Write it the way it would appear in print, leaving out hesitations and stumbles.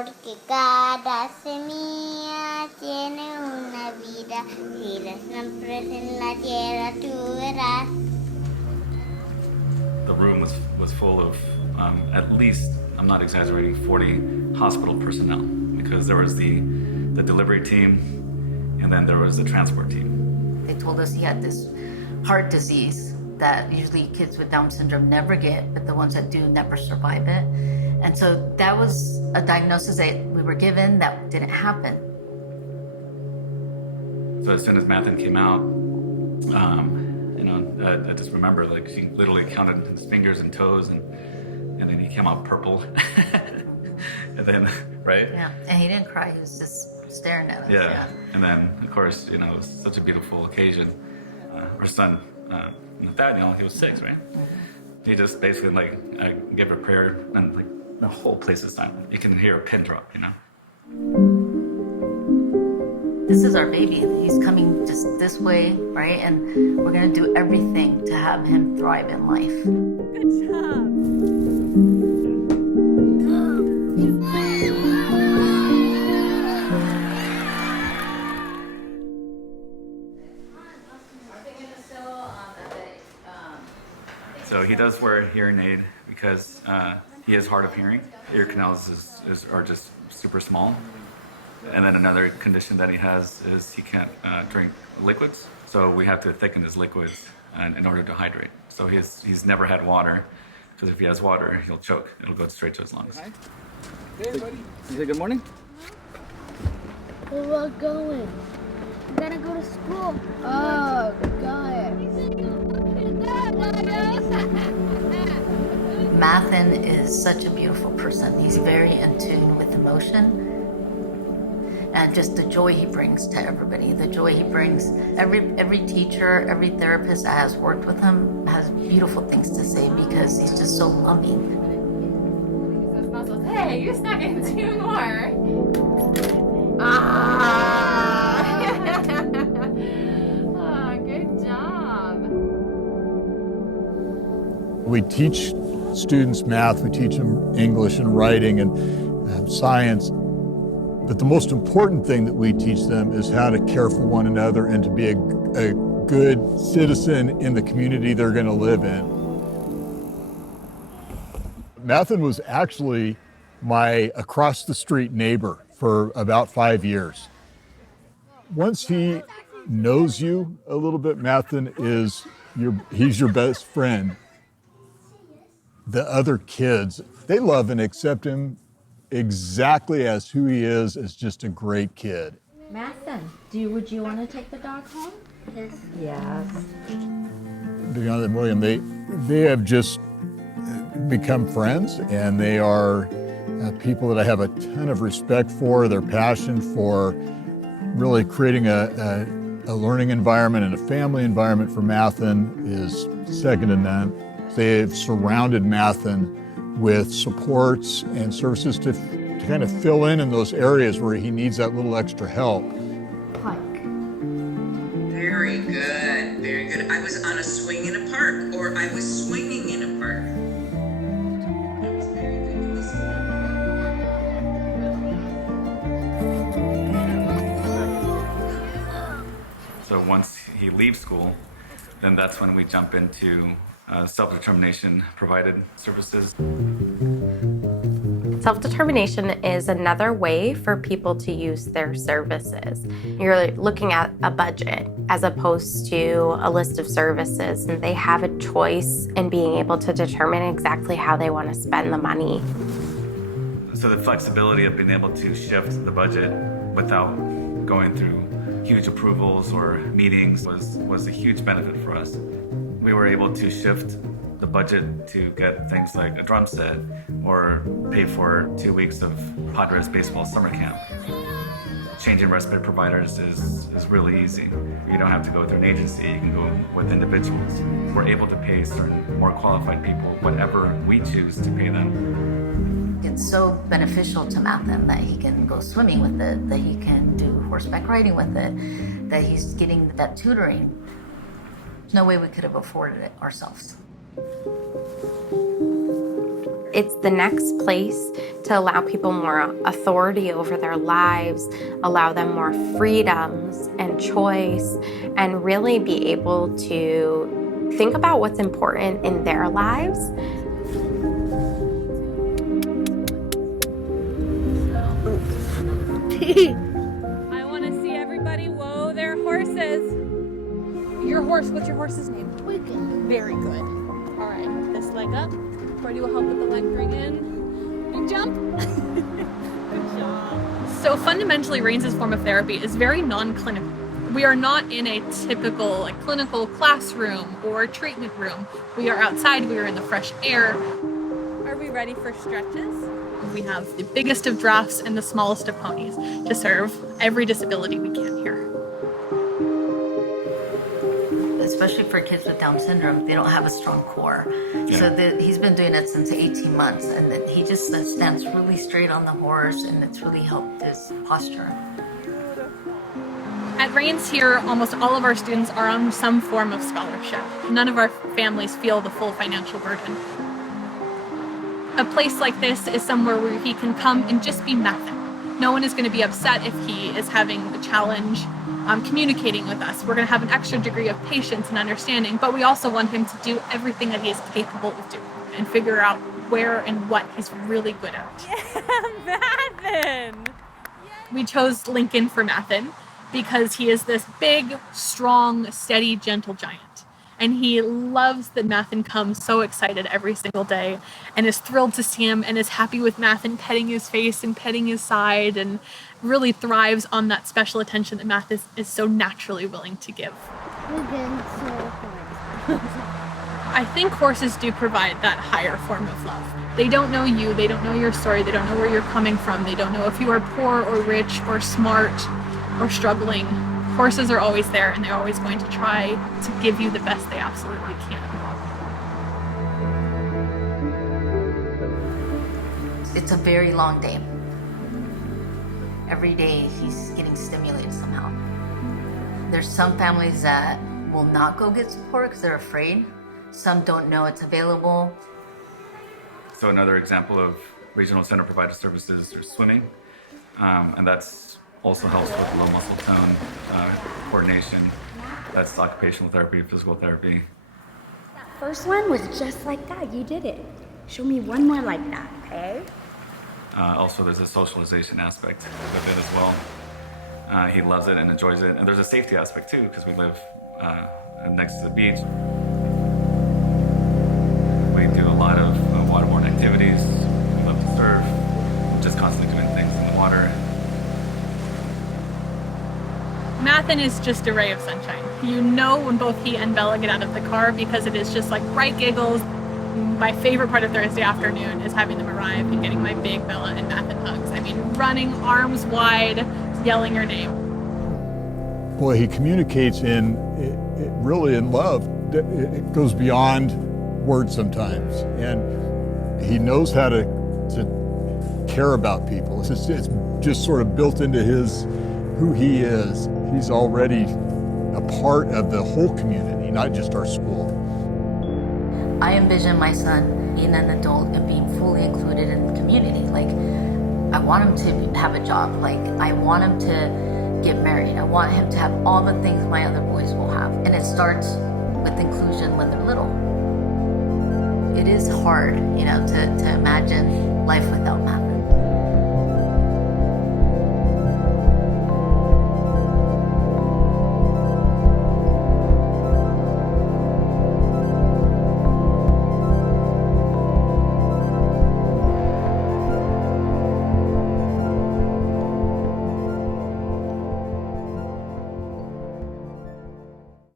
porque cada semilla tiene una vida. Si las nombres en la tierra tú verás. The room was full of at least, I'm not exaggerating, 40 hospital personnel, because there was the delivery team and then there was the transport team. They told us he had this heart disease that usually kids with Down syndrome never get, but the ones that do never survive it. And so that was a diagnosis that we were given that didn't happen. So as soon as Matthan came out, I just remember, like, she literally counted his fingers and toes, and then he came out purple. And then, right? Yeah, and he didn't cry, he was just staring at us. Yeah. And then, of course, it was such a beautiful occasion. Our son, Matthan, he was 6, right? Mm-hmm. He just basically, gave a prayer, and, the whole place is silent. You can hear a pin drop, This is our baby. He's coming just this way, right? And we're gonna do everything to have him thrive in life. Good job. So he does wear a hearing aid because he is hard of hearing. Ear canals are just super small. And then another condition that he has is he can't drink liquids. So we have to thicken his liquids in order to hydrate. So he's never had water, because if he has water, he'll choke. It'll go straight to his lungs. Hey, buddy. You say good morning? Where are we going? We gotta go to school. Oh, got it. Matthan is such a beautiful person. He's very in tune with emotion. And just the joy he brings to everybody, the joy he brings. Every teacher, every therapist that has worked with him has beautiful things to say because he's just so loving. Hey, you snuck in 2 more. Ah! Oh, good job. We teach students math, we teach them English and writing and science. But the most important thing that we teach them is how to care for one another and to be a good citizen in the community they're going to live in. Matthan was actually my across the street neighbor for about 5 years. Once he knows you a little bit, Matthan he's your best friend. The other kids, they love and accept him exactly as who he is, as just a great kid. Matthan, would you want to take the dog home? Yes. Yes. To be honest with William, they have just become friends, and they are people that I have a ton of respect for. Their passion for really creating a learning environment and a family environment for Matthan is second to none. They've surrounded Matthan with supports and services to kind of fill in those areas where he needs that little extra help. Pike. Very good, very good. I was on a swing in a park, or I was swinging in a park. That was very good to listen to. So once he leaves school, then that's when we jump into self-determination provided services. Self-determination is another way for people to use their services. You're looking at a budget as opposed to a list of services, and they have a choice in being able to determine exactly how they want to spend the money. So the flexibility of being able to shift the budget without going through huge approvals or meetings was a huge benefit for us. We were able to shift the budget to get things like a drum set or pay for 2 weeks of Padres baseball summer camp. Changing respite providers is really easy. You don't have to go through an agency, you can go with individuals. We're able to pay certain more qualified people whatever we choose to pay them. It's so beneficial to Matthan that he can go swimming with it, that he can do horseback riding with it, that he's getting that tutoring. There's no way we could have afforded it ourselves. It's the next place to allow people more authority over their lives, allow them more freedoms and choice, and really be able to think about what's important in their lives. I want to see everybody whoa their horses. Your horse, what's your horse's name? Wicked. Very good. All right, this leg up. Brody will help with the leg bring in. Big jump. Good job. So fundamentally, Rains' form of therapy is very non-clinical. We are not in a typical clinical classroom or treatment room. We are outside, we are in the fresh air. Are we ready for stretches? We have the biggest of drafts and the smallest of ponies to serve every disability we can here. Especially for kids with Down syndrome, they don't have a strong core. Yeah. So he's been doing it since 18 months, and he just stands really straight on the horse, and it's really helped his posture. At Rains here, almost all of our students are on some form of scholarship. None of our families feel the full financial burden. A place like this is somewhere where he can come and just be Matthan. No one is going to be upset if he is having a challenge communicating with us. We're going to have an extra degree of patience and understanding, but we also want him to do everything that he is capable of doing and figure out where and what he's really good at. Yeah, Matthan! We chose Lincoln for Matthan because he is this big, strong, steady, gentle giant. And he loves that Matthan comes so excited every single day and is thrilled to see him and is happy with Matthan petting his face and petting his side and really thrives on that special attention that Matthan is so naturally willing to give. We're getting so hard. I think horses do provide that higher form of love. They don't know you, they don't know your story, they don't know where you're coming from, they don't know if you are poor or rich or smart or struggling. Horses are always there, and they're always going to try to give you the best they absolutely can. It's a very long day. Every day he's getting stimulated somehow. There's some families that will not go get support because they're afraid. Some don't know it's available. So another example of regional center provided services is swimming, and that's also helps with low muscle tone, coordination. That's occupational therapy, physical therapy. That first one was just like that. You did it. Show me one more like that, okay? Also, there's a socialization aspect of it as well. He loves it and enjoys it. And there's a safety aspect too, because we live next to the beach. We do a lot of waterborne activities. We love to surf, just constantly doing things in the water. Matthan is just a ray of sunshine. You know when both he and Bella get out of the car because it is just like bright giggles. My favorite part of Thursday afternoon is having them arrive and getting my big Bella and Matthan hugs. I mean, running arms wide, yelling her name. Boy, he communicates really in love. It goes beyond words sometimes, and he knows how to care about people. It's just sort of built into who he is. He's already a part of the whole community, not just our school. I envision my son being an adult and being fully included in the community. Like, I want him to have a job. Like, I want him to get married. I want him to have all the things my other boys will have. And it starts with inclusion when they're little. It is hard, to imagine life without